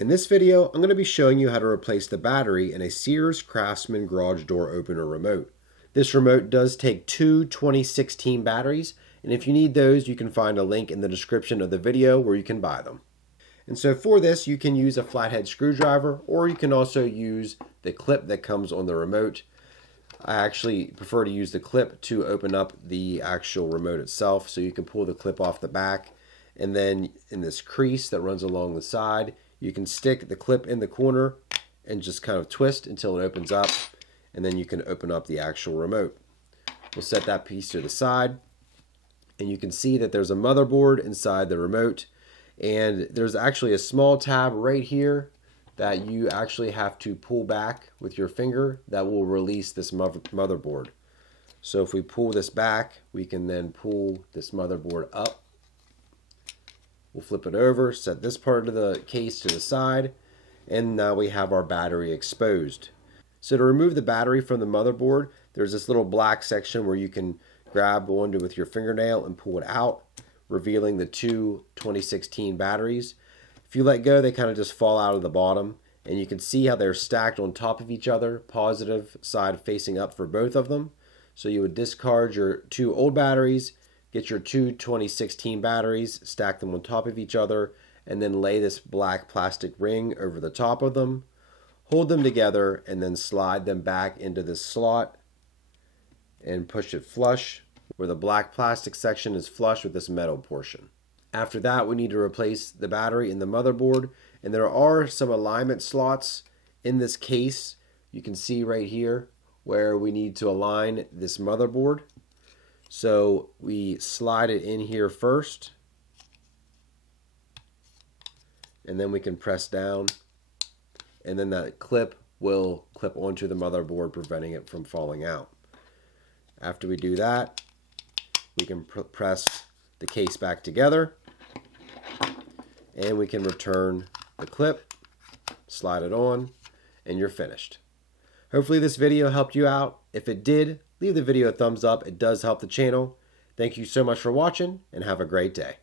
In this video, I'm going to be showing you how to replace the battery in a Sears Craftsman garage door opener remote. This remote does take two 2016 batteries, and if you need those, you can find a link in the description of the video where you can buy them. And so for this, you can use a flathead screwdriver, or you can also use the clip that comes on the remote. I actually prefer to use the clip to open up the actual remote itself, so you can pull the clip off the back, and then in this crease that runs along the side, you can stick the clip in the corner and just kind of twist until it opens up, and then you can open up the actual remote. We'll set that piece to the side, and you can see that there's a motherboard inside the remote, and there's actually a small tab right here that you actually have to pull back with your finger that will release this motherboard. So if we pull this back, we can then pull this motherboard up. We'll flip it over, set this part of the case to the side, and now we have our battery exposed. So to remove the battery from the motherboard, there's this little black section where you can grab onto with your fingernail and pull it out, revealing the two 2016 batteries. If you let go, they kind of just fall out of the bottom, and you can see how they're stacked on top of each other, positive side facing up for both of them. So you would discard your two old batteries, get your two 2016 batteries, stack them on top of each other, and then lay this black plastic ring over the top of them, hold them together, and then slide them back into this slot and push it flush where the black plastic section is flush with this metal portion. After that, we need to replace the battery in the motherboard, and there are some alignment slots in this case. You can see right here where we need to align this motherboard. So we slide it in here first, and then we can press down, and then that clip will clip onto the motherboard, preventing it from falling out. After we do that, we can press the case back together, and we can return the clip, slide it on, and you're finished. Hopefully this video helped you out. If it did, leave the video a thumbs up. It does help the channel. Thank you so much for watching, and have a great day.